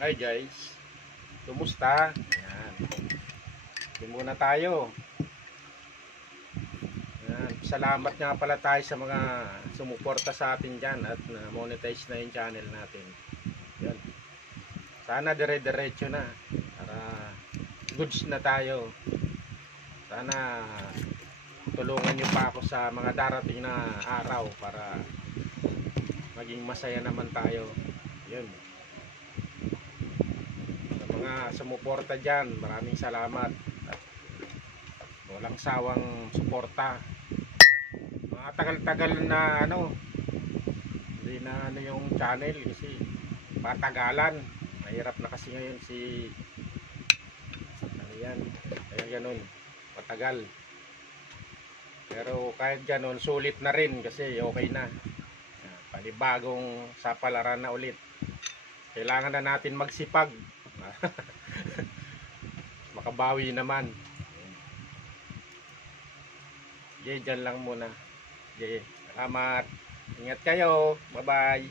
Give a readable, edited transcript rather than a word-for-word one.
Hi guys, kumusta? Ayan. Hindi muna tayo. Ayan. Salamat nga pala tayo sa mga sumuporta sa atin dyan at na-monetize na yung channel natin. Ayan. Sana dire-diretso na para goods na tayo. Sana tulungan nyo pa ako sa mga darating na araw para maging masaya naman tayo. Yun. Mga sumuporta dyan, maraming salamat at walang sawang suporta. Mga tagal-tagal na hindi na yung channel kasi patagalan, mahirap na kasi ngayon yan, kaya ganun, patagal. Pero kahit ganun, sulit na rin kasi okay na, panibagong sapalaran na ulit. Kailangan na natin magsipag makabawi naman. Okay, dyan lang muna. Okay, salamat. Ingat kayo. Bye bye.